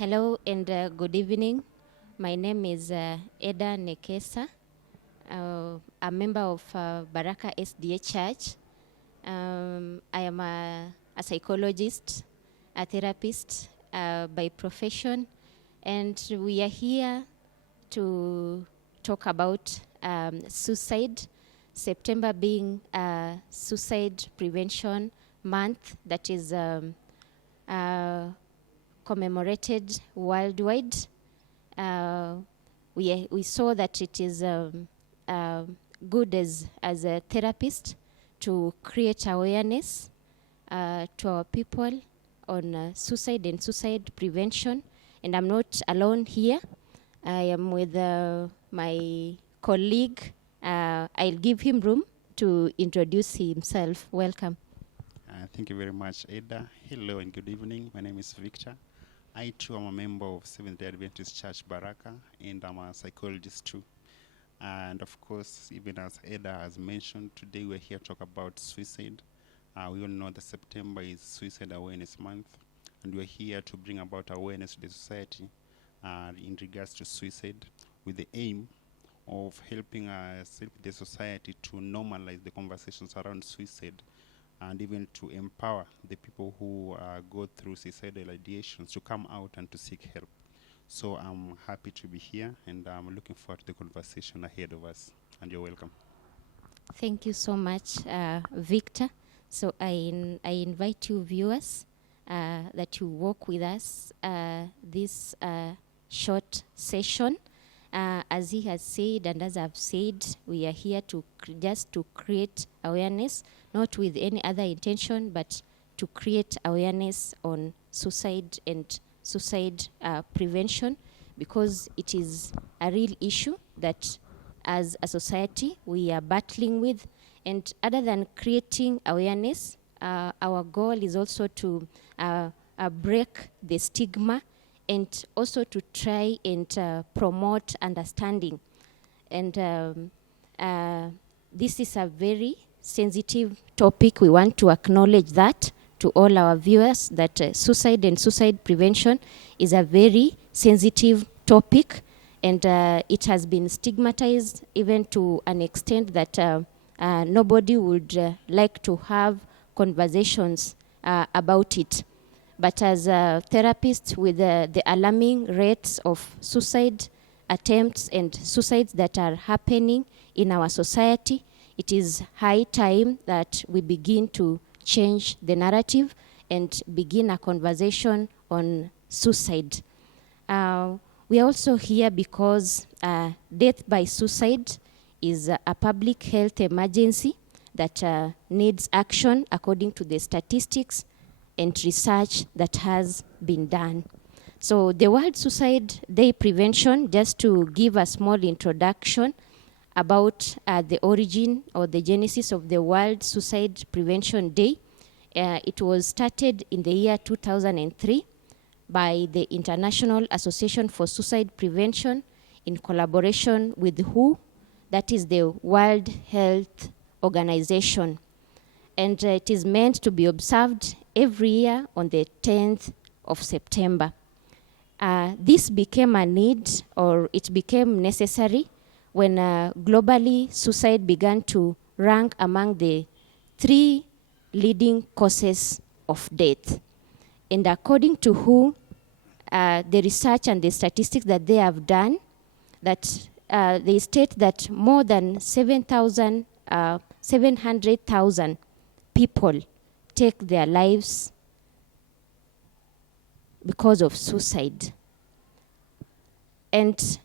Hello and good evening. My name is Eddah Nekesa. A member of Baraka SDA Church. I am a psychologist, a therapist by profession, and we are here to talk about suicide. September being Suicide Prevention Month, that is commemorated worldwide. We saw that it is good as a therapist to create awareness to our people on suicide and suicide prevention. And I'm not alone here. I am with my colleague. I'll give him room to introduce himself. Welcome. Thank you very much, Eddah. Hello and good evening. My name is Victor. I too am a member of Seventh-day Adventist Church Baraka, and I'm a psychologist too. And of course, even as Eddah has mentioned, today we're here to talk about suicide. We all know that September is Suicide Awareness Month, and we're here to bring about awareness to the society in regards to suicide, with the aim of helping help the society to normalize the conversations around suicide, and even to empower the people who go through suicidal ideations to come out and to seek help. So I'm happy to be here, and I'm looking forward to the conversation ahead of us, and you're welcome. Thank you so much, Victor. So I invite you viewers that you walk with us this short session. As he has said, and as I've said, we are here to just to create awareness, not with any other intention, but to create awareness on suicide and suicide prevention, because it is a real issue that as a society we are battling with. And other than creating awareness, our goal is also to break the stigma, and also to try and promote understanding. And this is a very sensitive topic. We want to acknowledge that to all our viewers, that suicide and suicide prevention is a very sensitive topic, and it has been stigmatized even to an extent that nobody would like to have conversations about it. But as a therapist, with the alarming rates of suicide attempts and suicides that are happening in our society, it is high time that we begin to change the narrative and begin a conversation on suicide. We are also here because death by suicide is a public health emergency that needs action according to the statistics and research that has been done. So the World Suicide Day Prevention, just to give a small introduction about the origin or the genesis of the World Suicide Prevention Day. It was started in the year 2003 by the International Association for Suicide Prevention in collaboration with WHO, that is the World Health Organization. And it is meant to be observed every year on the 10th of September. This became a need, or it became necessary, when globally suicide began to rank among the 3 leading causes of death. And according to WHO, the research and the statistics that they have done, that they state that more than 700,000 people take their lives because of suicide. And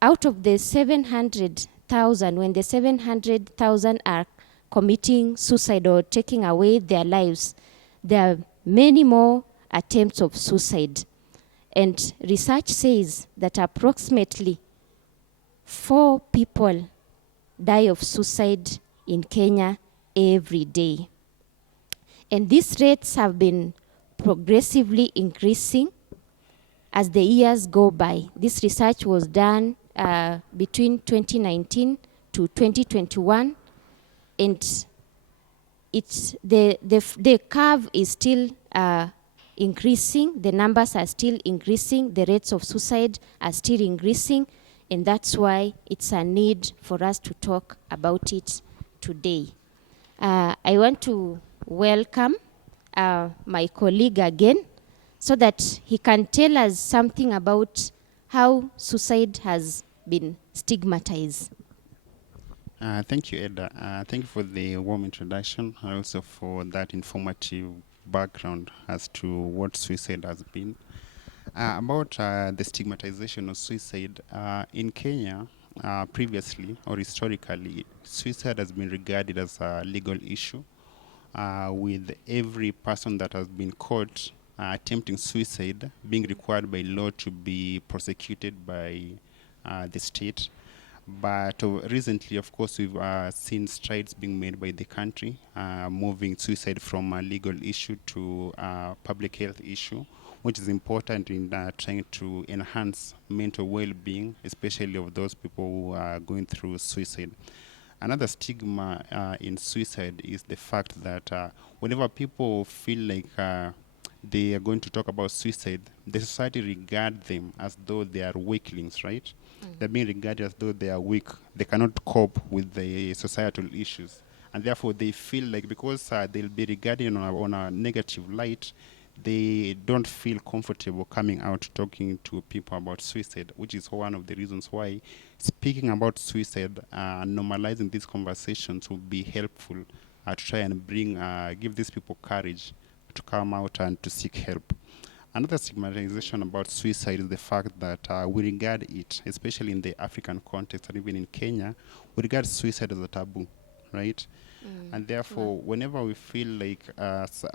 out of the 700,000, when the 700,000 are committing suicide or taking away their lives, there are many more attempts of suicide. And research says that approximately 4 people die of suicide in Kenya every day. And these rates have been progressively increasing as the years go by. This research was done between 2019 to 2021, and the curve is still increasing. The numbers are still increasing. The rates of suicide are still increasing. And that's why it's a need for us to talk about it today. I want to welcome my colleague again so that he can tell us something about how suicide has been stigmatized. Thank you, Eddah. Thank you for the warm introduction and also for that informative background as to what suicide has been. About the stigmatization of suicide, in Kenya, previously or historically, suicide has been regarded as a legal issue, with every person that has been caught attempting suicide being required by law to be prosecuted by the state. But recently, of course, we've seen strides being made by the country, moving suicide from a legal issue to a public health issue, which is important in trying to enhance mental well-being, especially of those people who are going through suicide. Another stigma in suicide is the fact that whenever people feel like they are going to talk about suicide, the society regard them as though they are weaklings, right? They're being regarded as though they are weak. They cannot cope with the societal issues. And therefore, they feel like because they'll be regarded on a negative light, they don't feel comfortable coming out talking to people about suicide, which is one of the reasons why speaking about suicide and normalizing these conversations will be helpful to try and give these people courage to come out and to seek help. Another stigmatization about suicide is the fact that we regard it, especially in the African context and even in Kenya, we regard suicide as a taboo, right? And therefore, whenever we feel like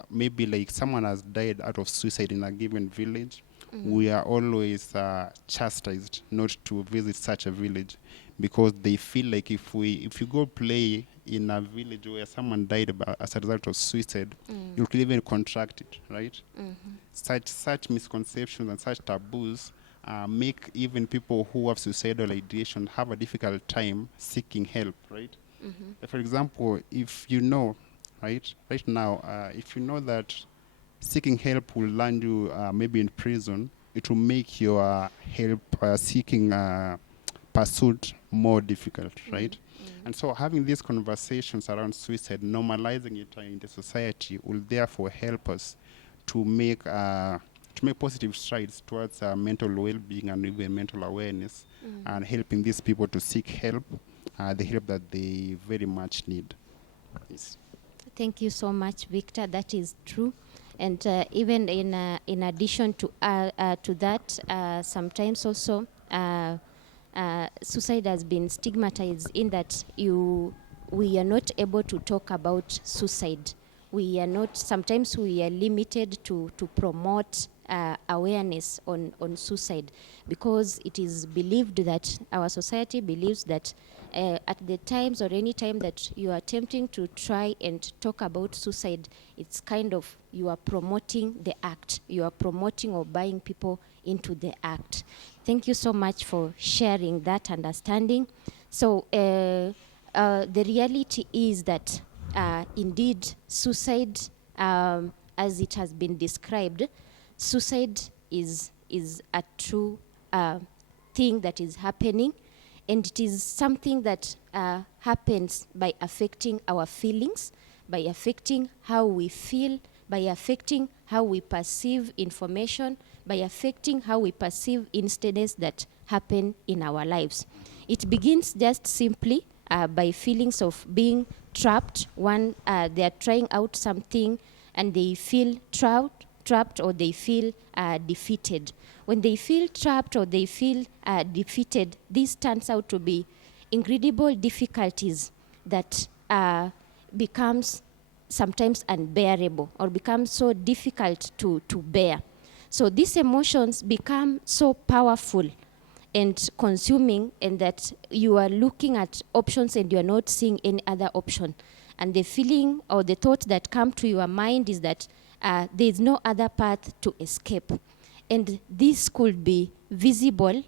maybe like someone has died out of suicide in a given village, we are always chastised not to visit such a village, because they feel like if you go play in a village where someone died as a result of suicide, you could even contract it, right? Such misconceptions and such taboos make even people who have suicidal ideation have a difficult time seeking help, right? For example, if you know, right now, if you know that seeking help will land you maybe in prison, it will make your help seeking pursuit more difficult, right? And so having these conversations around suicide, normalizing it in the society, will therefore help us to make positive strides towards mental well-being and even mental awareness, and helping these people to seek help, the help that they very much need. Yes. Thank you so much, Victor. That is true. And even in addition to that, sometimes also suicide has been stigmatized in that we are not able to talk about suicide. Sometimes we are limited to promote awareness on suicide, because it is believed that our society believes that at the times or any time that you are attempting to try and talk about suicide, it's kind of you are promoting the act. You are promoting or buying people into the act. Thank you so much for sharing that understanding. So the reality is that indeed suicide, as it has been described, suicide is a true thing that is happening, and it is something that happens by affecting our feelings, by affecting how we feel, by affecting how we perceive information, by affecting how we perceive incidents that happen in our lives. It begins just simply by feelings of being trapped. They are trying out something and they feel trapped or they feel defeated. When they feel trapped or they feel defeated, this turns out to be incredible difficulties that becomes sometimes unbearable or becomes so difficult to bear. So these emotions become so powerful and consuming, and that you are looking at options and you are not seeing any other option. And the feeling or the thought that come to your mind is that there is no other path to escape. And this could be visible,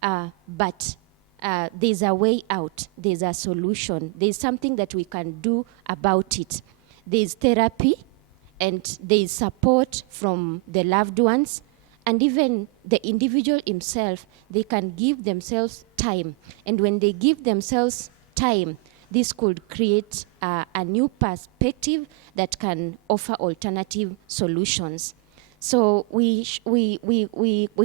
but there's a way out. There's a solution. There's something that we can do about it. There's therapy, and there is support from the loved ones, and even the individual himself, they can give themselves time. And when they give themselves time, this could create a new perspective that can offer alternative solutions. So we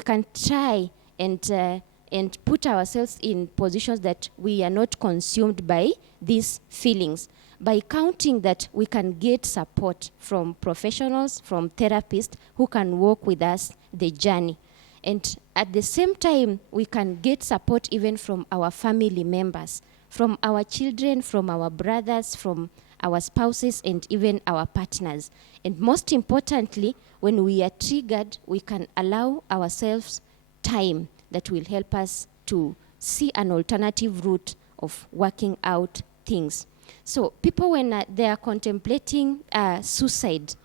can try and put ourselves in positions that we are not consumed by these feelings, by counting that we can get support from professionals, from therapists who can walk with us the journey. And at the same time, we can get support even from our family members, from our children, from our brothers, from our spouses, and even our partners. And most importantly, when we are triggered, we can allow ourselves time that will help us to see an alternative route of working out things. So people, when they are contemplating suicide,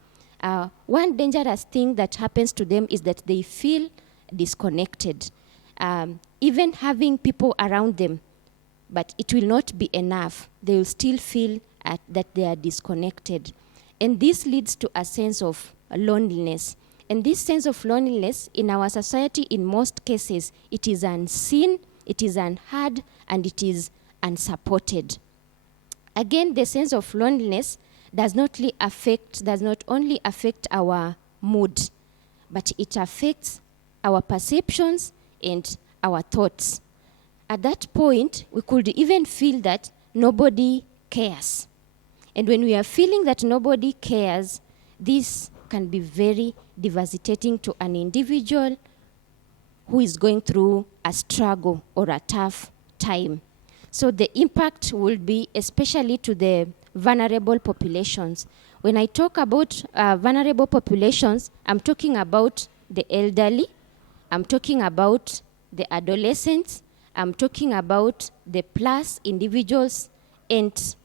one dangerous thing that happens to them is that they feel disconnected. Even having people around them, but it will not be enough. They will still feel that they are disconnected. And this leads to a sense of loneliness. And this sense of loneliness in our society, in most cases, it is unseen, it is unheard, and it is unsupported. Again, the sense of loneliness does not only affect our mood, but it affects our perceptions and our thoughts. At that point, we could even feel that nobody cares. And when we are feeling that nobody cares, this can be very devastating to an individual who is going through a struggle or a tough time. So the impact will be especially to the vulnerable populations. When I talk about vulnerable populations, I'm talking about the elderly, I'm talking about the adolescents, I'm talking about the plus individuals, and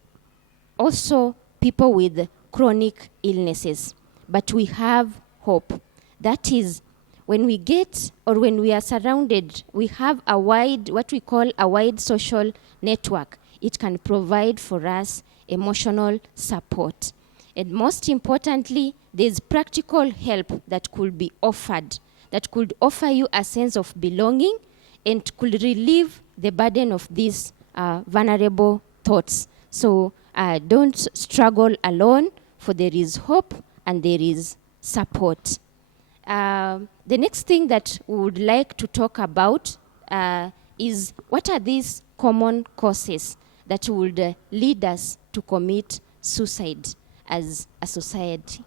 also people with chronic illnesses. But we have hope. That is, when we get, or when we are surrounded, we have what we call a wide social network. It can provide for us emotional support. And most importantly, there's practical help that could be offered, that could offer you a sense of belonging and could relieve the burden of these vulnerable thoughts. So don't struggle alone, for there is hope and there is support. The next thing that we would like to talk about is what are these common causes that would lead us to commit suicide as a society.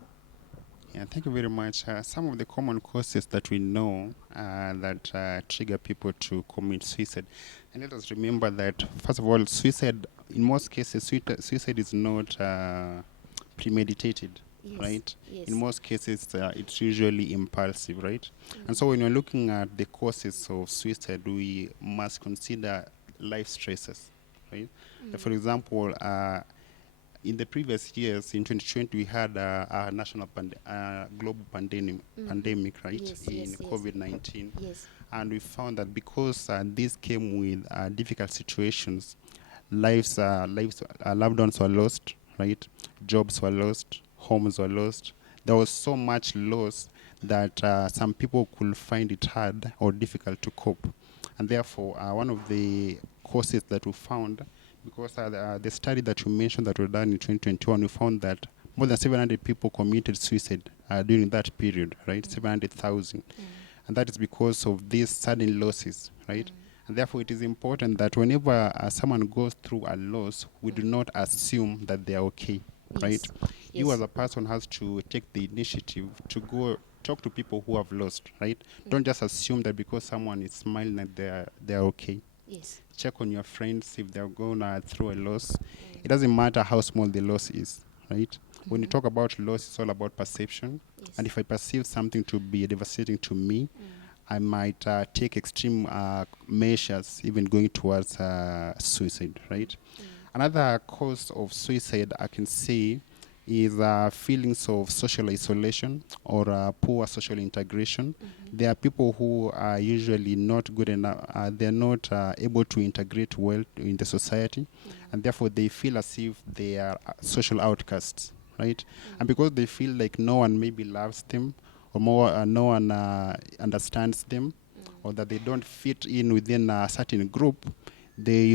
Yeah, thank you very much. Some of the common causes that we know that trigger people to commit suicide. And let us remember that, first of all, suicide, in most cases, suicide is not premeditated, Yes, right? yes. In most cases, it's usually impulsive, right? And so when you're looking at the causes of suicide, we must consider life stresses, right? For example, in the previous years, in 2020, we had a national global pandemic, right, Yes, in yes, yes. COVID-19. Yes. And we found that because this came with difficult situations, loved ones were lost, right? Jobs were lost, homes were lost. There was so much loss that some people could find it hard or difficult to cope. And therefore, one of the causes that we found, because the study that you mentioned that was done in 2021, we found that more than 700 people committed suicide during that period, right? 700,000. And that is because of these sudden losses, right? And therefore, it is important that whenever someone goes through a loss, we do not assume that they are okay, right? Yes. You Yes. as a person has to take the initiative to go talk to people who have lost, right? Don't just assume that because someone is smiling that they are okay. Yes. Check on your friends if they're going through a loss. It doesn't matter how small the loss is, right? When you talk about loss, it's all about perception. Yes. And if I perceive something to be devastating to me, I might take extreme measures, even going towards suicide, right? Another cause of suicide I can see is feelings of social isolation or poor social integration. There are people who are usually not good enough, they're not able to integrate well in the society, and therefore they feel as if they are social outcasts, right? And because they feel like no one maybe loves them, or more no one understands them, or that they don't fit in within a certain group, they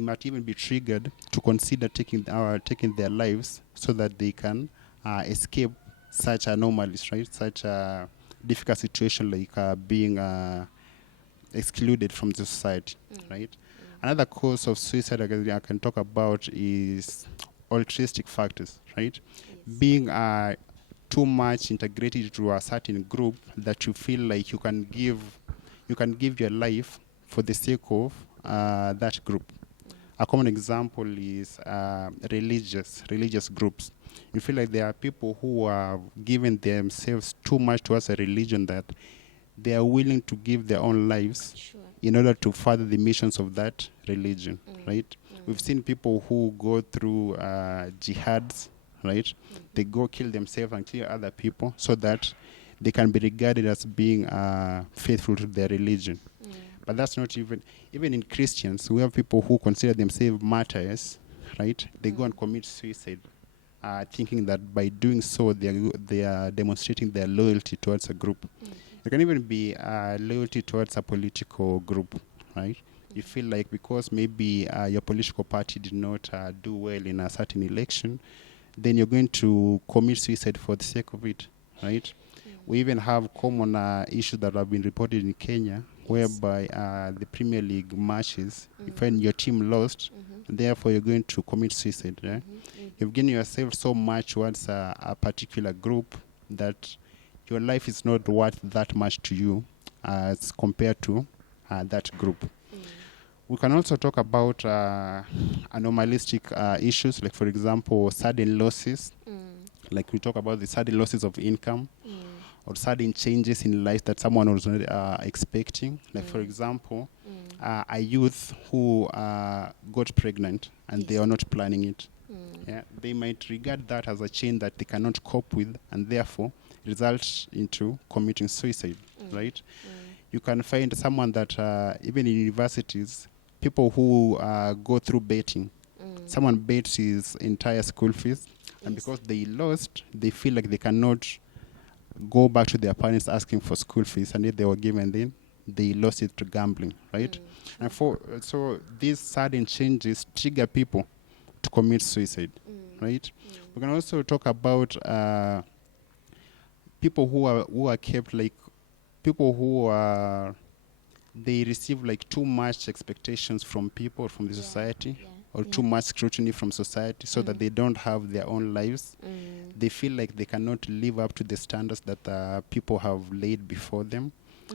might even be triggered to consider taking their lives so that they can escape such anomalies, right? Such a difficult situation like being excluded from the society, right? Another cause of suicide I can talk about is altruistic factors, right? Being too much integrated to a certain group that you feel like you can give your life for the sake of that group. A common example is religious groups. You feel like there are people who are giving themselves too much towards a religion that they are willing to give their own lives in order to further the missions of that religion, right? We've seen people who go through jihads, right? They go kill themselves and kill other people so that they can be regarded as being faithful to their religion. But that's not even in Christians. We have people who consider themselves martyrs, right? They go and commit suicide, thinking that by doing so they are demonstrating their loyalty towards a group. It can even be loyalty towards a political group, right? You feel like because maybe your political party did not do well in a certain election, then you're going to commit suicide for the sake of it, right? We even have common issues that have been reported in Kenya, whereby the Premier League matches, if your team lost, therefore you're going to commit suicide, right? You've given yourself so much towards a particular group that your life is not worth that much to you as compared to that group. We can also talk about anomalistic issues, like, for example, sudden losses. Like we talk about the sudden losses of income or sudden changes in life that someone was not expecting. Like, for example, a youth who got pregnant and they are not planning it. Yeah, they might regard that as a change that they cannot cope with, and therefore results into committing suicide, right? You can find someone that even in universities, people who go through betting, someone bets his entire school fees, and because they lost, they feel like they cannot go back to their parents asking for school fees, and if they were given, then they lost it to gambling, right? And so these sudden changes trigger people to commit suicide, right? We can also talk about people who are kept, like people who are, they receive like too much expectations from people, from the society, or too much scrutiny from society, so that they don't have their own lives. They feel like they cannot live up to the standards that people have laid before them,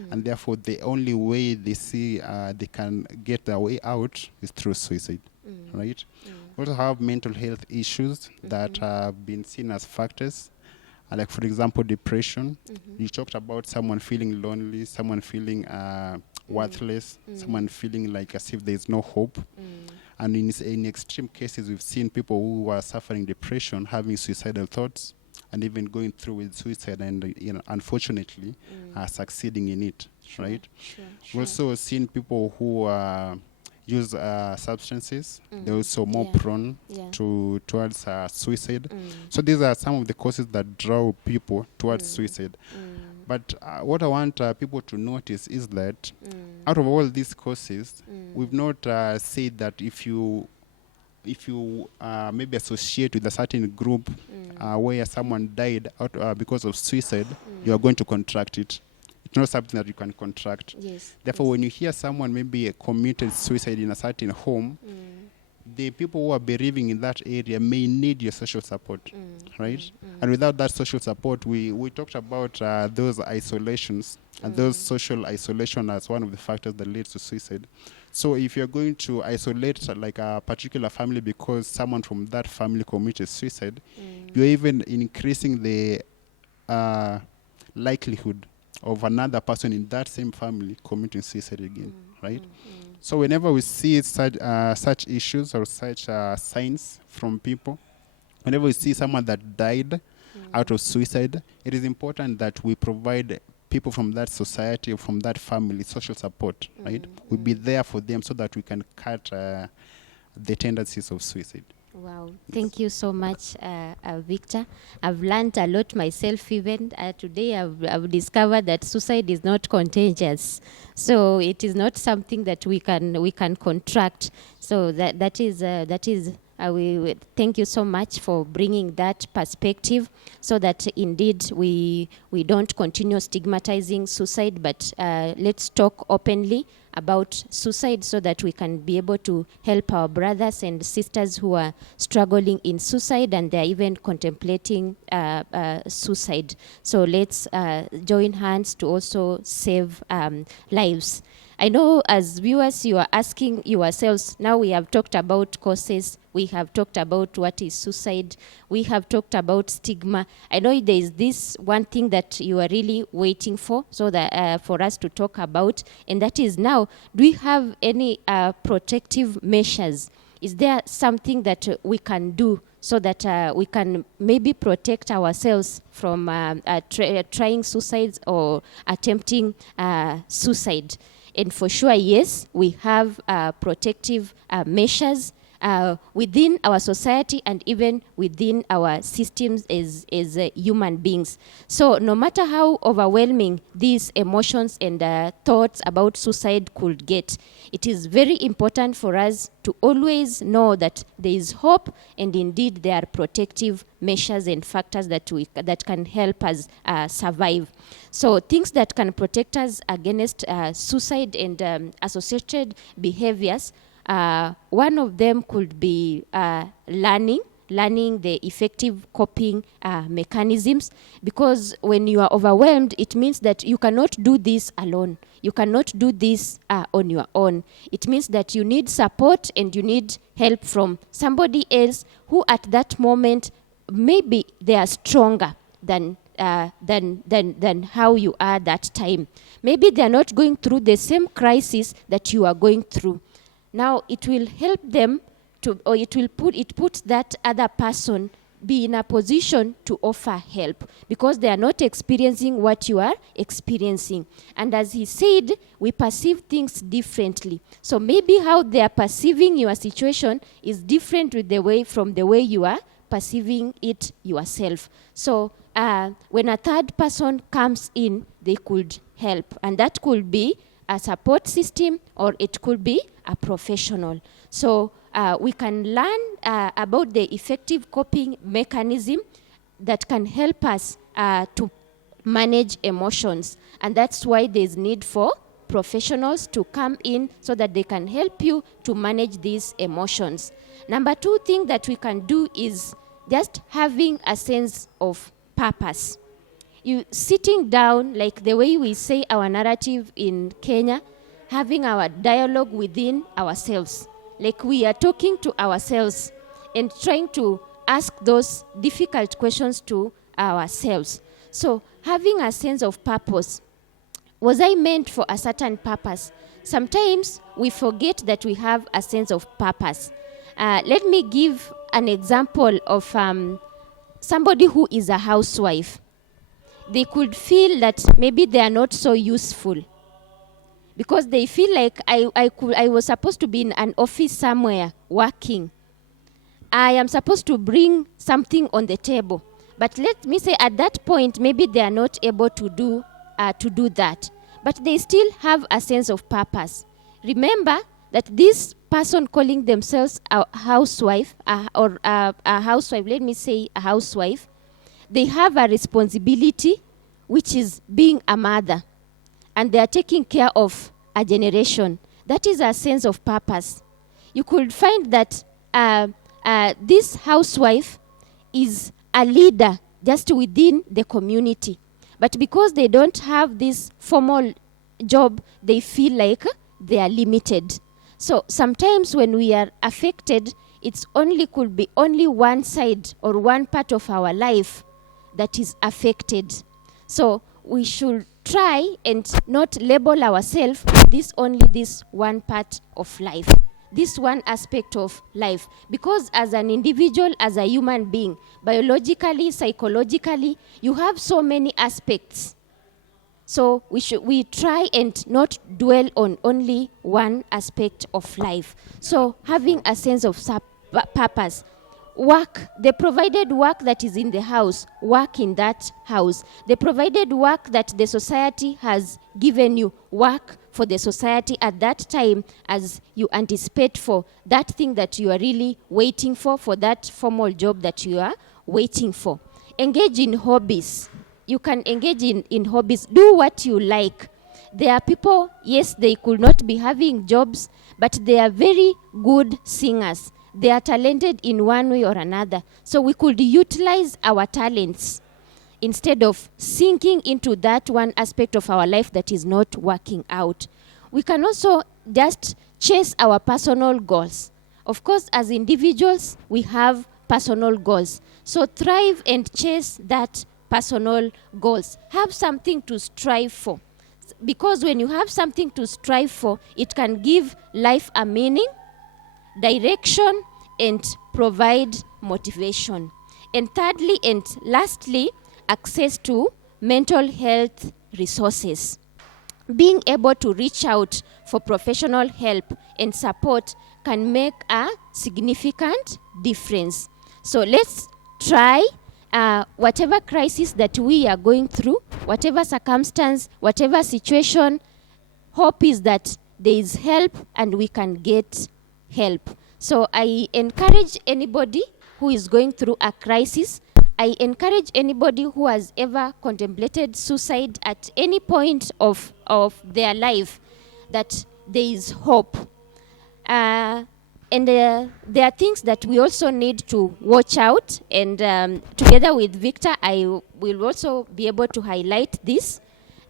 and therefore the only way they see they can get their way out is through suicide, right? We also have mental health issues that have been seen as factors. Like, for example, depression. You talked about someone feeling lonely, someone feeling worthless, someone feeling like as if there's no hope. And in extreme cases, we've seen people who are suffering depression having suicidal thoughts and even going through with suicide and, unfortunately, succeeding in it, right? We've also seen people who use substances. They're also more prone towards suicide. So these are some of the causes that draw people towards suicide. But what I want people to notice is that out of all these causes, we've not said that if you maybe associate with a certain group where someone died because of suicide, you are going to contract it. It's not something that you can contract. Therefore, when you hear someone maybe committed suicide in a certain home, the people who are bereaving in that area may need your social support, right? And without that social support, we talked about those isolations, and those social isolation as one of the factors that leads to suicide. So if you're going to isolate like a particular family because someone from that family committed suicide, you're even increasing the likelihood of another person in that same family committing suicide again, right? So whenever we see such issues or such signs from people, whenever we see someone that died out of suicide, it is important that we provide people from that society or from that family social support, right? We'll be there for them so that we can cut the tendencies of suicide. Wow, thank you so much, Victor. I've learned a lot myself. Even today, I've discovered that suicide is not contagious, so it is not something that we can contract. So that is. We thank you so much for bringing that perspective, so that indeed we don't continue stigmatizing suicide, but let's talk openly about suicide, so that we can be able to help our brothers and sisters who are struggling in suicide, and they're even contemplating suicide. So let's join hands to also save lives. I know as viewers you are asking yourselves, now we have talked about causes, we have talked about what is suicide, we have talked about stigma. I know there is this one thing that you are really waiting for, so that for us to talk about, and that is, now, do we have any protective measures? Is there something that we can do so that we can maybe protect ourselves from trying suicides or attempting suicide? And for sure, yes, we have protective measures within our society and even within our systems as human beings. So no matter how overwhelming these emotions and thoughts about suicide could get, it is very important for us to always know that there is hope, and indeed there are protective measures and factors that can help us survive. So things that can protect us against suicide and associated behaviors, one of them could be learning the effective coping mechanisms, because when you are overwhelmed, it means that you cannot do this alone. You cannot do this on your own. It means that you need support and you need help from somebody else who at that moment, maybe they are stronger than how you are that time. Maybe they are not going through the same crisis that you are going through. Now it will help them to, or it puts that other person be in a position to offer help, because they are not experiencing what you are experiencing. And as he said, we perceive things differently. So maybe how they are perceiving your situation is different from the way you are perceiving it yourself. So when a third person comes in, they could help, and that could be a support system, or it could be a professional. So we can learn about the effective coping mechanism that can help us to manage emotions. And that's why there's need for professionals to come in so that they can help you to manage these emotions. Number two thing that we can do is just having a sense of purpose. You sitting down, like the way we say our narrative in Kenya, having our dialogue within ourselves. Like we are talking to ourselves and trying to ask those difficult questions to ourselves. So having a sense of purpose. Was I meant for a certain purpose? Sometimes we forget that we have a sense of purpose. Let me give an example of somebody who is a housewife. They could feel that maybe they are not so useful, because they feel like I was supposed to be in an office somewhere working. I am supposed to bring something on the table. But let me say at that point, maybe they are not able to do that. But they still have a sense of purpose. Remember that this person calling themselves a housewife, let me say a housewife, they have a responsibility, which is being a mother. And they are taking care of a generation. That is a sense of purpose. You could find that this housewife is a leader just within the community. But because they don't have this formal job, they feel like they are limited. So sometimes when we are affected, it's could be only one side or one part of our life that is affected. So we should try and not label ourselves with only this one part of life, this one aspect of life. Because as an individual, as a human being, biologically, psychologically, you have so many aspects. So we try and not dwell on only one aspect of life. So having a sense of purpose. work, the provided work that is in the house, work in that house. The provided work that the society has given you, work for the society at that time as you anticipate for that thing that you are really waiting for that formal job that you are waiting for. Engage in hobbies. You can engage in hobbies. Do what you like. There are people, yes, they could not be having jobs, but they are very good singers. They are talented in one way or another. So we could utilize our talents instead of sinking into that one aspect of our life that is not working out. We can also just chase our personal goals. Of course, as individuals, we have personal goals. So thrive and chase that personal goals. Have something to strive for. Because when you have something to strive for, it can give life a meaning, direction, and provide motivation. And thirdly and lastly, access to mental health resources. Being able to reach out for professional help and support can make a significant difference. So let's try whatever crisis that we are going through, whatever circumstance, whatever situation, hope is that there is help and we can get help. So I encourage anybody who is going through a crisis, I encourage anybody who has ever contemplated suicide at any point of their life that there is hope. And there are things that we also need to watch out. And together with Victor, I will also be able to highlight this.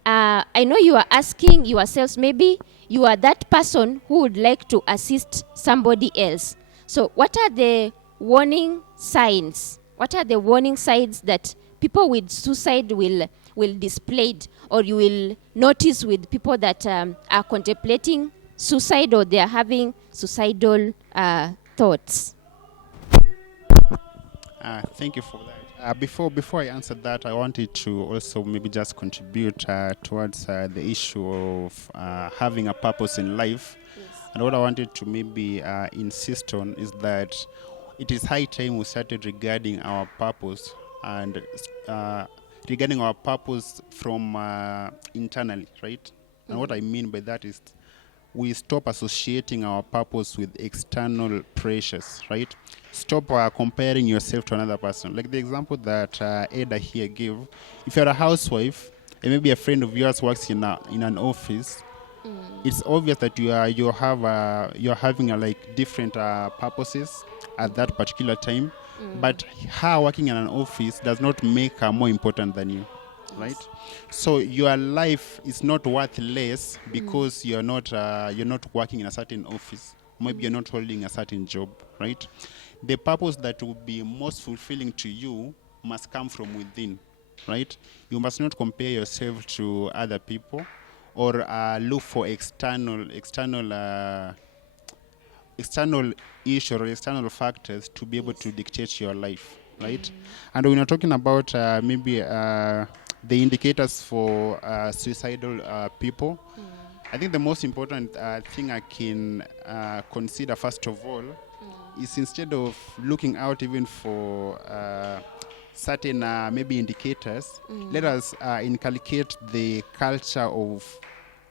I know you are asking yourselves, maybe you are that person who would like to assist somebody else. So what are the warning signs? What are the warning signs that people with suicide will display, or you will notice with people that are contemplating suicide or they are having suicidal thoughts? Thank you for that. Before I answer that, I wanted to also maybe just contribute towards the issue of having a purpose in life. Yes. And what I wanted to maybe insist on is that it is high time we started regarding our purpose and regarding our purpose from internally, right? And what I mean by that is we stop associating our purpose with external pressures, right? Stop comparing yourself to another person. Like the example that Eddah here gave. If you're a housewife and maybe a friend of yours works in an office, it's obvious that you're having like different purposes at that particular time. But her working in an office does not make her more important than you. Right, so your life is not worth less because you're not working in a certain office. Maybe you're not holding a certain job. Right, the purpose that will be most fulfilling to you must come from within. Right, you must not compare yourself to other people or look for external issues or external factors to be able to dictate your life. Right, and when you're talking about maybe the indicators for suicidal people, I think the most important thing I can consider first of all is, instead of looking out even for certain maybe indicators, let us inculcate the culture of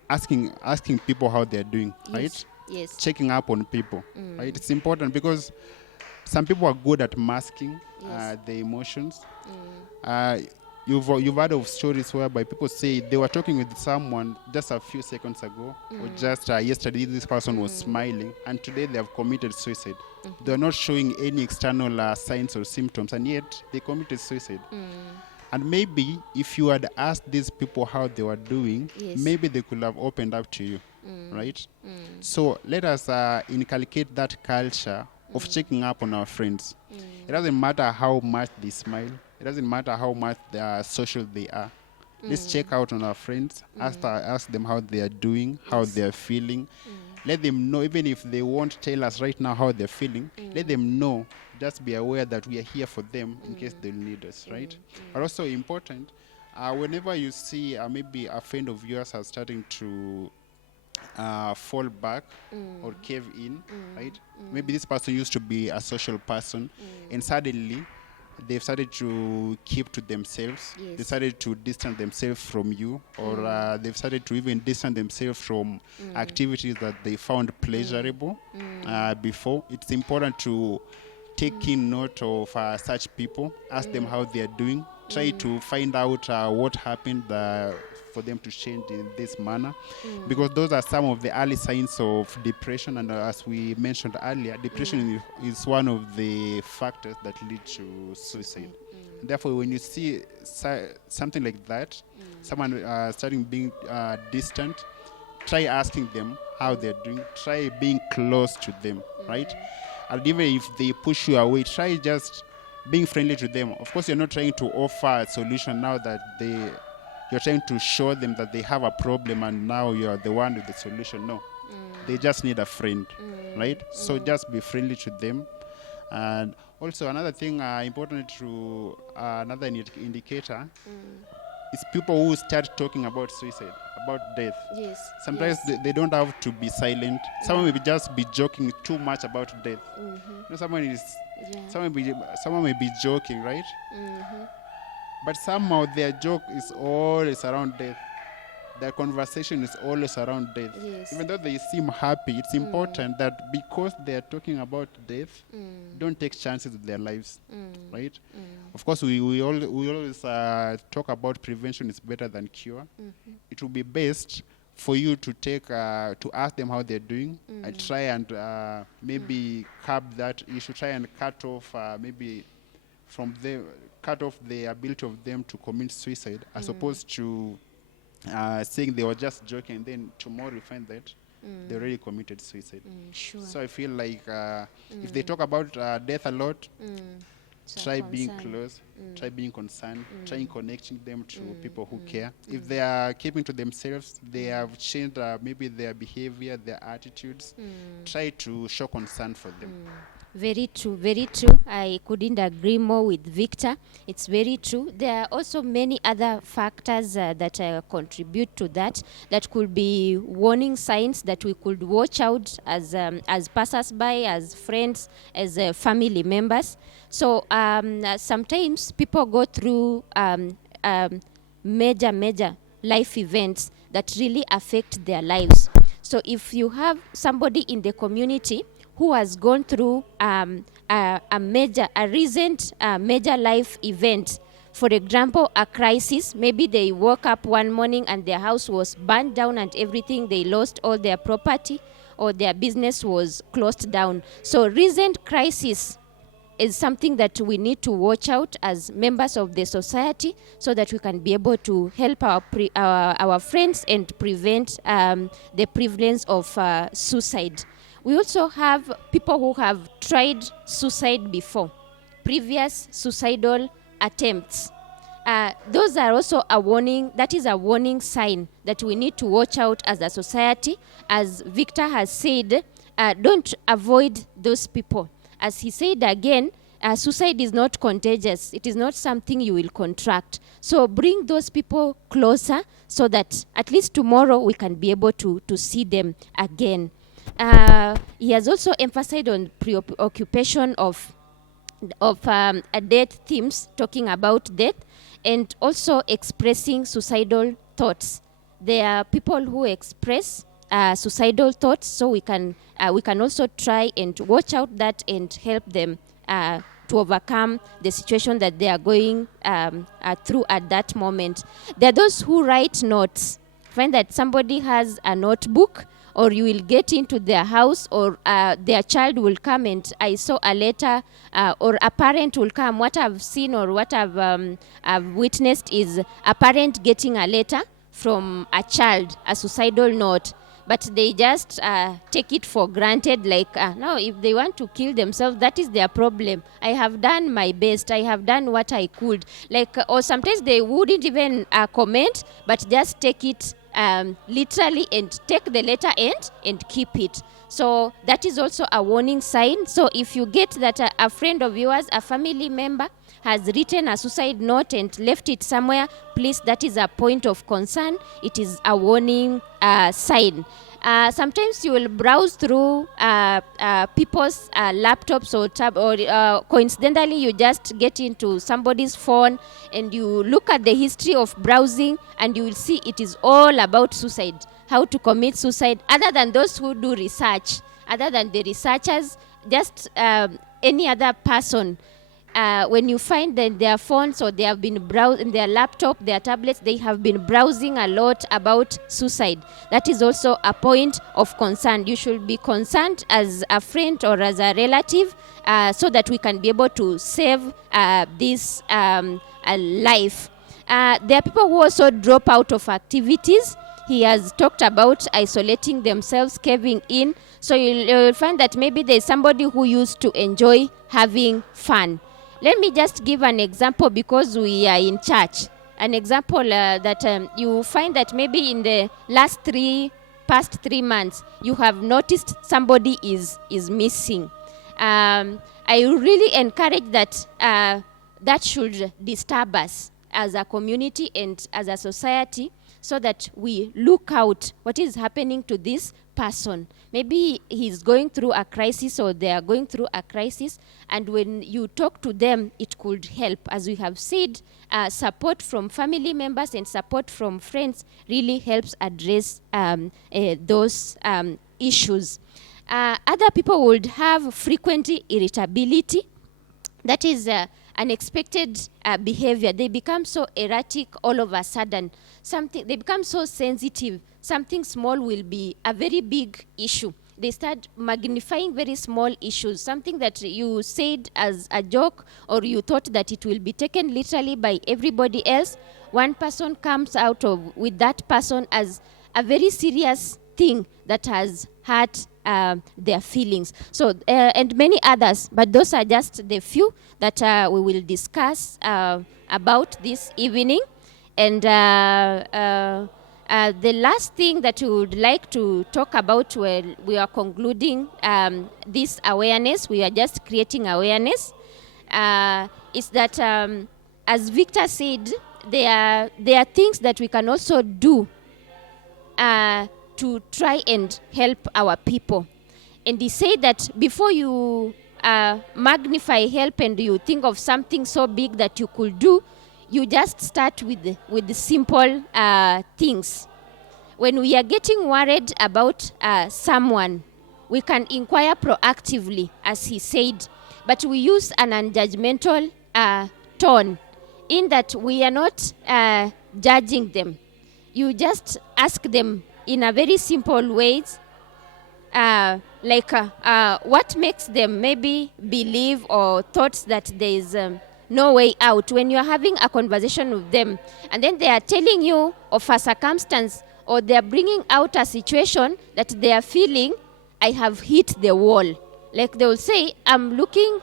asking people how they're doing. Yes. Right? Yes. Checking up on people. Right? It's important because some people are good at masking the emotions. You've heard of stories whereby people say they were talking with someone just a few seconds ago, or just yesterday this person was smiling, and today they have committed suicide. They're not showing any external signs or symptoms, and yet they committed suicide. And maybe if you had asked these people how they were doing, Yes. maybe they could have opened up to you. Right? So let us inculcate that culture of checking up on our friends. It doesn't matter how much they smile. It doesn't matter how much social they are. Let's check out on our friends. Ask them how they are doing, how they are feeling. Let them know, even if they won't tell us right now how they're feeling, let them know. Just be aware that we are here for them in case they'll need us, right? But also important, whenever you see maybe a friend of yours are starting to fall back or cave in, right? Maybe this person used to be a social person, and suddenly they've started to keep to themselves. Yes. They started to distance themselves from you, or they've started to even distance themselves from activities that they found pleasurable before. It's important to take in note of such people, ask them how they are doing, try to find out what happened for them to change in this manner, because those are some of the early signs of depression. And as we mentioned earlier, depression is one of the factors that lead to suicide. Therefore, when you see something like that, someone starting being distant, try asking them how they're doing, try being close to them, right? And even if they push you away, try just being friendly to them. Of course, you're not trying to offer a solution now that you're trying to show them that they have a problem and now you're the one with the solution. No, they just need a friend, right? So just be friendly to them. And also another thing important to another indicator is people who start talking about suicide, about death. Yes. Sometimes they don't have to be silent. Someone may just be joking too much about death. You know, someone may be joking, right? But somehow their joke is always around death. Their conversation is always around death. Yes. Even though they seem happy, it's important that because they are talking about death, don't take chances with their lives, right? Of course, we always talk about prevention is better than cure. It will be best for you to take to ask them how they're doing and try and maybe curb that issue, try and cut off cut off the ability of them to commit suicide, as opposed to saying they were just joking and then tomorrow you find that they already committed suicide. Sure. So I feel like if they talk about death a lot, try being close, try being concerned, try connecting them to people who care. If they are keeping to themselves, they have changed maybe their behavior, their attitudes, try to show concern for them. Very true, very true. I couldn't agree more with Victor. It's very true. There are also many other factors that contribute to that could be warning signs that we could watch out as passers-by, as friends, as family members. So sometimes people go through major life events that really affect their lives. So if you have somebody in the community who has gone through a recent major life event, for example, a crisis, maybe they woke up one morning and their house was burned down and everything, they lost all their property or their business was closed down. So recent crisis is something that we need to watch out as members of the society, so that we can be able to help our friends and prevent the prevalence of suicide. We also have people who have tried suicide before, previous suicidal attempts. Those are also a warning. That is a warning sign that we need to watch out as a society. As Victor has said, don't avoid those people. As he said again, suicide is not contagious. It is not something you will contract. So bring those people closer so that at least tomorrow we can be able to see them again. He has also emphasized on preoccupation of death themes, talking about death, and also expressing suicidal thoughts. There are people who express suicidal thoughts, so we can also try and watch out that and help them to overcome the situation that they are going through at that moment. There are those who write notes. Find that somebody has a notebook, or you will get into their house, or their child will come and I saw a letter, or a parent will come. What I've seen or what I've witnessed is a parent getting a letter from a child, a suicidal note, but they just take it for granted, like, no, if they want to kill themselves, that is their problem. I have done my best. I have done what I could. Like, or sometimes they wouldn't even comment, but just take it literally and take the letter and keep it. So that is also a warning sign. So if you get that a friend of yours, a family member, has written a suicide note and left it somewhere, please, that is a point of concern. It is a warning sign. Sometimes you will browse through people's laptops or coincidentally you just get into somebody's phone and you look at the history of browsing and you will see it is all about suicide, how to commit suicide, other than those who do research, other than the researchers, just any other person. When you find that their phones or they have been browsing their laptop, their tablets, they have been browsing a lot about suicide. That is also a point of concern. You should be concerned as a friend or as a relative so that we can be able to save this life. There are people who also drop out of activities. He has talked about isolating themselves, caving in. So you'll find that maybe there's somebody who used to enjoy having fun. Let me just give an example because we are in church. An example that you find that maybe in the past 3 months, you have noticed somebody is missing. I really encourage that that should disturb us as a community and as a society, so that we look out what is happening to this person. Maybe he's going through a crisis or they are going through a crisis, and when you talk to them, it could help. As we have said, support from family members and support from friends really helps address those issues. Other people would have frequent irritability. That is unexpected behavior. They become so erratic all of a sudden. They become so sensitive. Something small will be a very big issue. They start magnifying very small issues. Something that you said as a joke or you thought that it will be taken literally by everybody else, one person comes out with that person as a very serious thing that has hurt their feelings. So, and many others, but those are just the few that we will discuss about this evening. And the last thing that we would like to talk about when we are concluding this awareness, we are just creating awareness, is that, as Victor said, there are things that we can also do to try and help our people. And he said that before you magnify help and you think of something so big that you could do, you just start with the simple things. When we are getting worried about someone, we can inquire proactively, as he said, but we use an unjudgmental tone, in that we are not judging them. You just ask them in a very simple ways, what makes them maybe believe or thoughts that there is no way out. When you're having a conversation with them and then they are telling you of a circumstance or they are bringing out a situation that they are feeling, I have hit the wall. Like they will say, I'm looking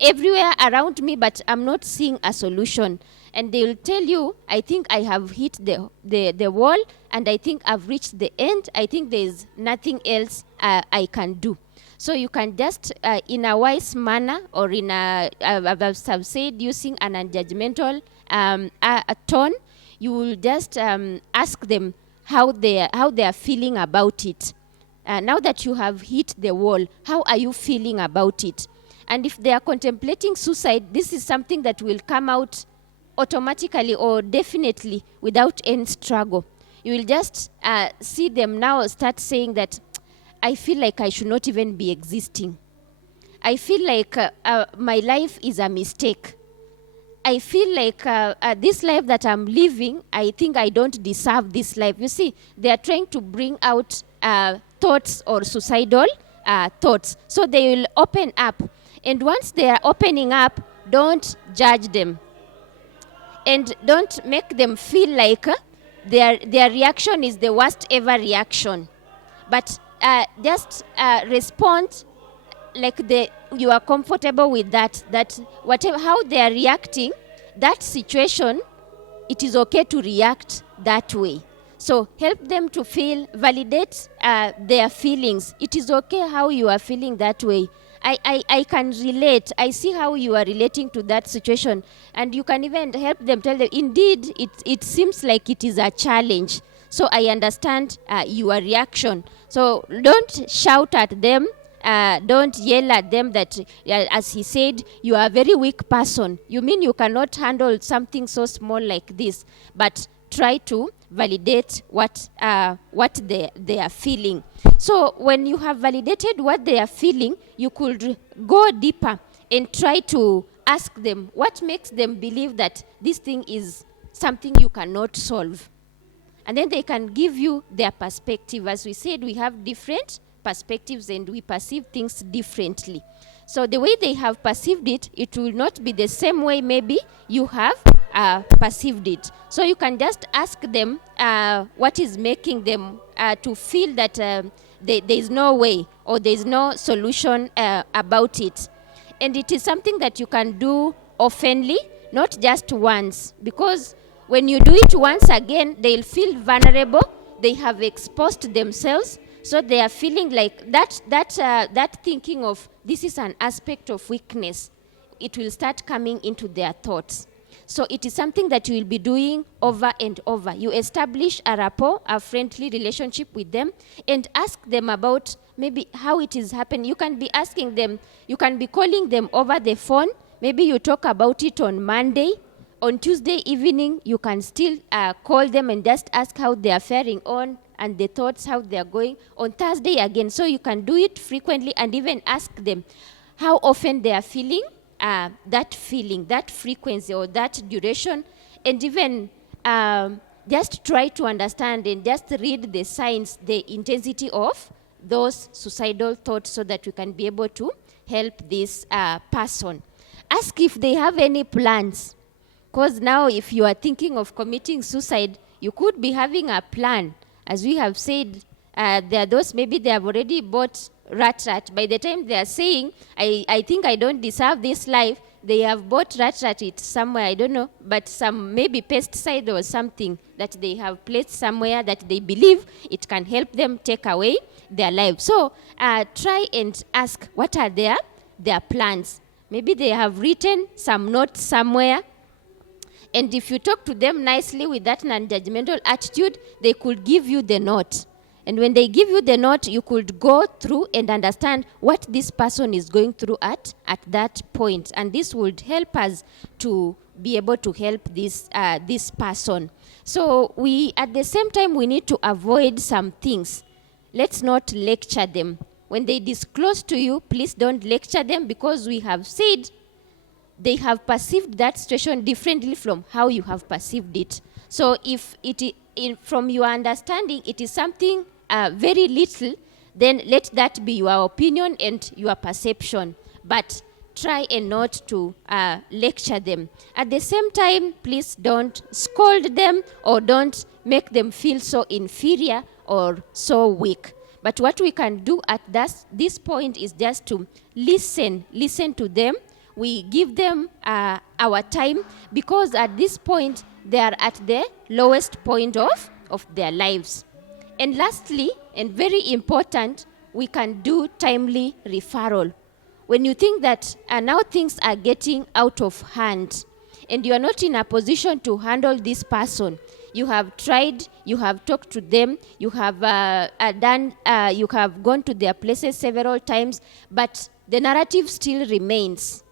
everywhere around me, but I'm not seeing a solution. And they will tell you, I think I have hit the wall and I think I've reached the end. I think there's nothing else I can do. So you can just, in a wise manner or in a, as I've said, using an unjudgmental a tone, you will just ask them how they are feeling about it. Now that you have hit the wall, how are you feeling about it? And if they are contemplating suicide, this is something that will come out automatically or definitely without any struggle. You will just see them now start saying that, I feel like I should not even be existing. I feel like my life is a mistake. I feel like this life that I'm living, I think I don't deserve this life. You see, they are trying to bring out thoughts or suicidal thoughts. So they will open up. And once they are opening up, don't judge them. And don't make them feel like their reaction is the worst ever reaction. But just respond like you are comfortable with that whatever, how they are reacting, that situation, it is okay to react that way. So help them to validate their feelings. It is okay how you are feeling that way. I can relate. I see how you are relating to that situation. And you can even help them, tell them, indeed, it seems like it is a challenge. So I understand your reaction. So don't shout at them. Don't yell at them that, as he said, you are a very weak person. You mean you cannot handle something so small like this? But try to validate what they are feeling. So when you have validated what they are feeling, you could go deeper and try to ask them what makes them believe that this thing is something you cannot solve. And then they can give you their perspective. As we said, we have different perspectives and we perceive things differently. So the way they have perceived it, it will not be the same way maybe you have perceived it. So you can just ask them what is making them to feel that there is no way or there is no solution about it. And it is something that you can do oftenly, not just once, because when you do it once again, they'll feel vulnerable. They have exposed themselves, so they are feeling like that thinking of this is an aspect of weakness. It will start coming into their thoughts. So it is something that you will be doing over and over. You establish a rapport, a friendly relationship with them, and ask them about maybe how it is happening. You can be asking them, you can be calling them over the phone. Maybe you talk about it on Monday. On Tuesday evening, you can still call them and just ask how they are faring on and the thoughts, how they are going. On Thursday again. So you can do it frequently and even ask them how often they are feeling that feeling, that frequency or that duration. And even just try to understand and just read the signs, the intensity of those suicidal thoughts so that we can be able to help this person. Ask if they have any plans. Because now if you are thinking of committing suicide, you could be having a plan. As we have said, there are those, maybe they have already bought rat. By the time they are saying, I think I don't deserve this life, they have bought rat it somewhere, I don't know, but some maybe pesticide or something that they have placed somewhere that they believe it can help them take away their life. So try and ask what are their plans. Maybe they have written some notes somewhere. And if you talk to them nicely with that non-judgmental attitude, they could give you the note. And when they give you the note, you could go through and understand what this person is going through at that point. And this would help us to be able to help this person. So at the same time, we need to avoid some things. Let's not lecture them. When they disclose to you, please don't lecture them, because we have said they have perceived that situation differently from how you have perceived it. So if from your understanding, it is something very little, then let that be your opinion and your perception. But try and not to lecture them. At the same time, please don't scold them or don't make them feel so inferior or so weak. But what we can do at this point is just to listen to them. We give them our time, because at this point, they are at the lowest point of their lives. And lastly, and very important, we can do timely referral. When you think that now things are getting out of hand and you are not in a position to handle this person, you have tried, you have talked to them, you have you have gone to their places several times, but the narrative still remains.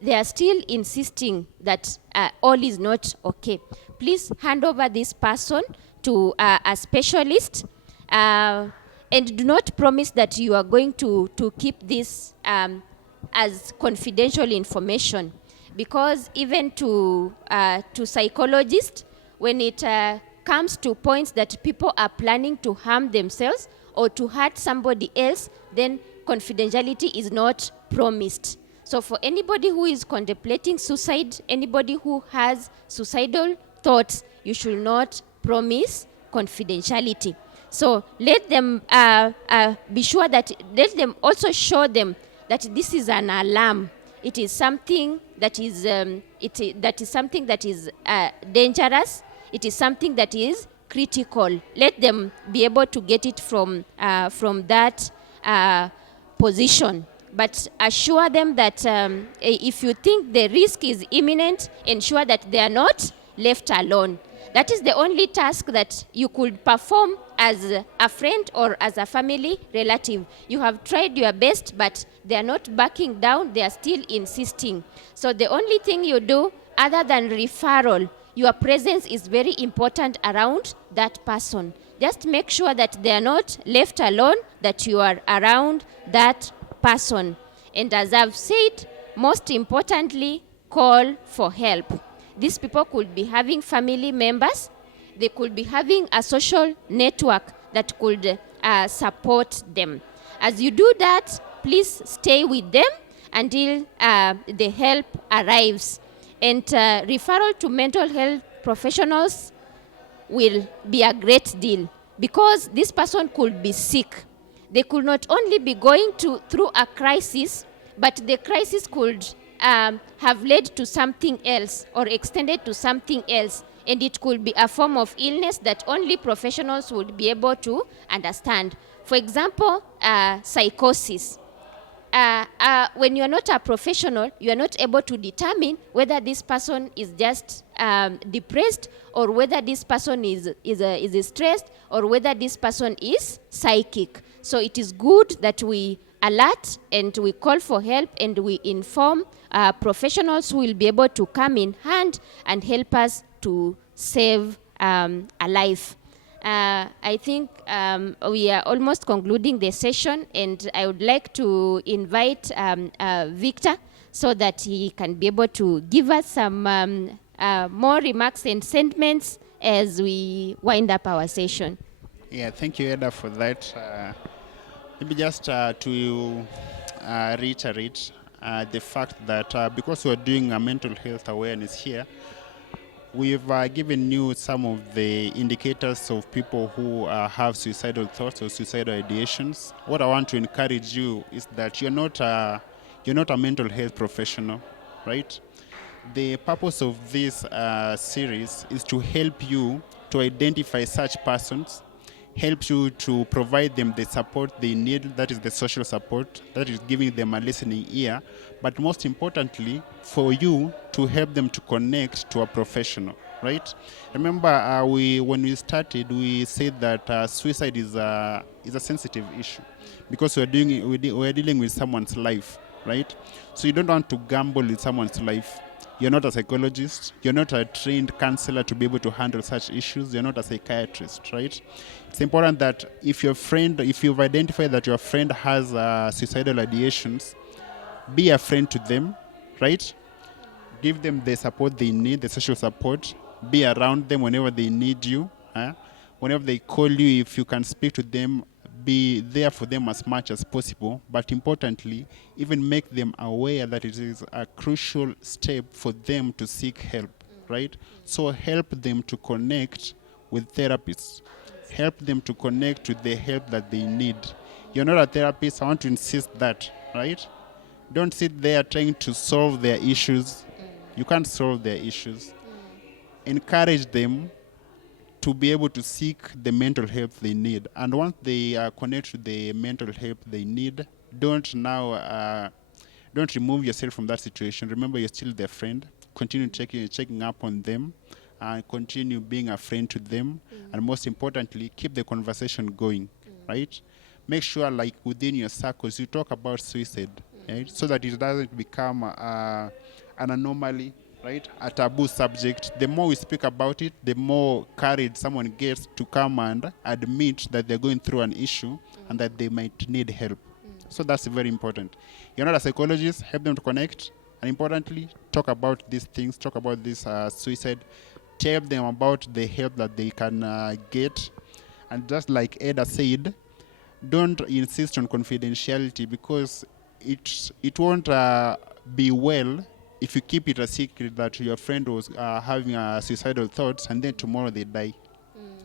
They are still insisting that all is not okay. Please hand over this person to a specialist, and do not promise that you are going to keep this as confidential information, because even to psychologists, when it comes to points that people are planning to harm themselves or to hurt somebody else, then confidentiality is not promised. So for anybody who is contemplating suicide, anybody who has suicidal thoughts, you should not promise confidentiality. So let them be sure that, let them also show them that this is an alarm. It is something that is something that is dangerous. It is something that is critical. Let them be able to get it from that position. But assure them that if you think the risk is imminent, ensure that they are not left alone. That is the only task that you could perform as a friend or as a family relative. You have tried your best, but they are not backing down. They are still insisting. So the only thing you do other than referral, your presence is very important around that person. Just make sure that they are not left alone, that you are around that person. And as I've said, most importantly, call for help. These people could be having family members. They could be having a social network that could support them. As you do that, please stay with them until the help arrives. And referral to mental health professionals will be a great deal, because this person could be sick. They could not only be going through a crisis, but the crisis could have led to something else or extended to something else. And it could be a form of illness that only professionals would be able to understand. For example, psychosis. When you're not a professional, you are not able to determine whether this person is just depressed, or whether this person is stressed, or whether this person is psychic. So it is good that we alert and we call for help and we inform professionals who will be able to come in hand and help us to save a life. I think we are almost concluding the session, and I would like to invite Victor so that he can be able to give us some more remarks and sentiments as we wind up our session. Yeah, thank you, Eddah, for that. Maybe just to reiterate the fact that because we're doing a mental health awareness here, we've given you some of the indicators of people who have suicidal thoughts or suicidal ideations. What I want to encourage you is that you're not a mental health professional, right? The purpose of this series is to help you to identify such persons, help you to provide them the support they need, that is the social support, that is giving them a listening ear, but most importantly, for you to help them to connect to a professional, right? Remember, when we started, we said that suicide is a sensitive issue, because we're dealing with someone's life, right? So you don't want to gamble with someone's life. You're not a psychologist. You're not a trained counselor to be able to handle such issues. You're not a psychiatrist, right? It's important that if you've identified that your friend has suicidal ideations, be a friend to them, right? Give them the support they need, the social support. Be around them whenever they need you. Whenever they call you, if you can speak to them, be there for them as much as possible. But importantly, even make them aware that it is a crucial step for them to seek help, right? So help them to connect with therapists. Help them to connect to the help that they need. You're not a therapist. I want to insist that, right? Don't sit there trying to solve their issues. You can't solve their issues. Encourage them to be able to seek the mental help they need. And once they connect to the mental help they need, don't remove yourself from that situation. Remember, you're still their friend. Continue checking up on them, and continue being a friend to them. And most importantly, keep the conversation going, right? Make sure, like within your circles, you talk about suicide, right? So that it doesn't become an anomaly, right? A taboo subject. The more we speak about it, the more courage someone gets to come and admit that they're going through an issue and that they might need help. So that's very important. You're not a psychologist. Help them to connect. And importantly, talk about these things. Talk about this suicide. Tell them about the help that they can get. And just like Eddah said, don't insist on confidentiality, because it won't be well if you keep it a secret that your friend was having suicidal thoughts and then tomorrow they die.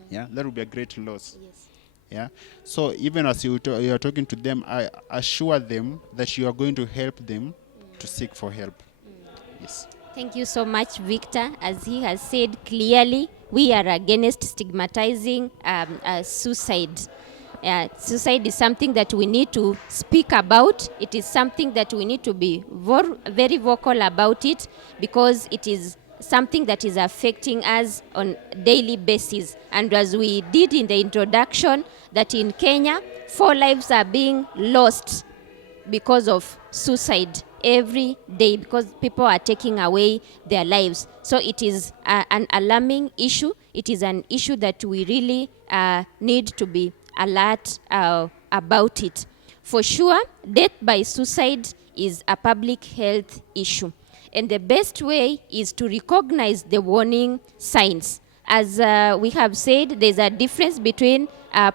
Yeah, that would be a great loss. Yes. Yeah. So even as you are talking to them, I assure them that you are going to help them to seek for help. Yes. Thank you so much, Victor. As he has said clearly, we are against stigmatizing suicide. Suicide is something that we need to speak about. It is something that we need to be very vocal about it, because it is something that is affecting us on a daily basis. And as we did in the introduction, that in Kenya, 4 lives are being lost because of suicide every day, because people are taking away their lives. So it is an alarming issue. It is an issue that we really need to be alert about it. For sure, death by suicide is a public health issue. And the best way is to recognize the warning signs. As we have said, there's a difference between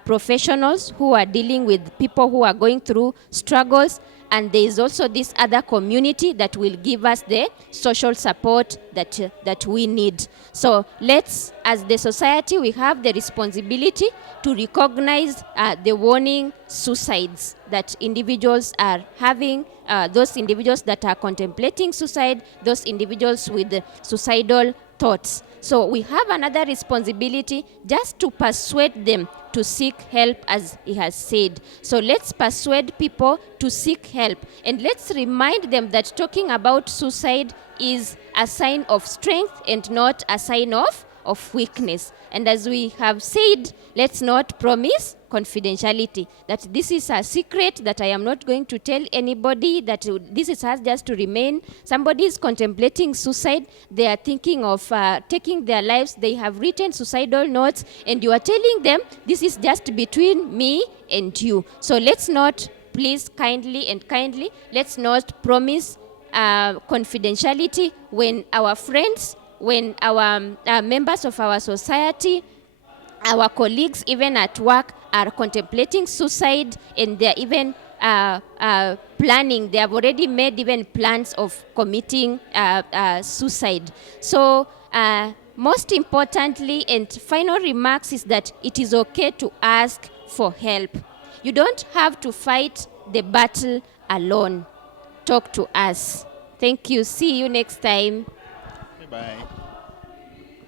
professionals who are dealing with people who are going through struggles, and there is also this other community that will give us the social support that we need. So let's, as the society, we have the responsibility to recognize the warning suicides that individuals are having, those individuals that are contemplating suicide, those individuals with suicidal thoughts. So we have another responsibility, just to persuade them to seek help, as he has said. So let's persuade people to seek help. And let's remind them that talking about suicide is a sign of strength and not a sign of weakness. And as we have said, let's not promise confidentiality, that this is a secret that I am not going to tell anybody, that this is has just to remain. Somebody is contemplating suicide, they are thinking of taking their lives, they have written suicidal notes, and you are telling them this is just between me and you. So let's not, please, kindly, let's not promise confidentiality when our friends, when our members of our society, our colleagues, even at work, are contemplating suicide, and they're even planning. They have already made even plans of committing suicide. So most importantly, and final remarks, is that it is okay to ask for help. You don't have to fight the battle alone. Talk to us. Thank you. See you next time. Bye-bye.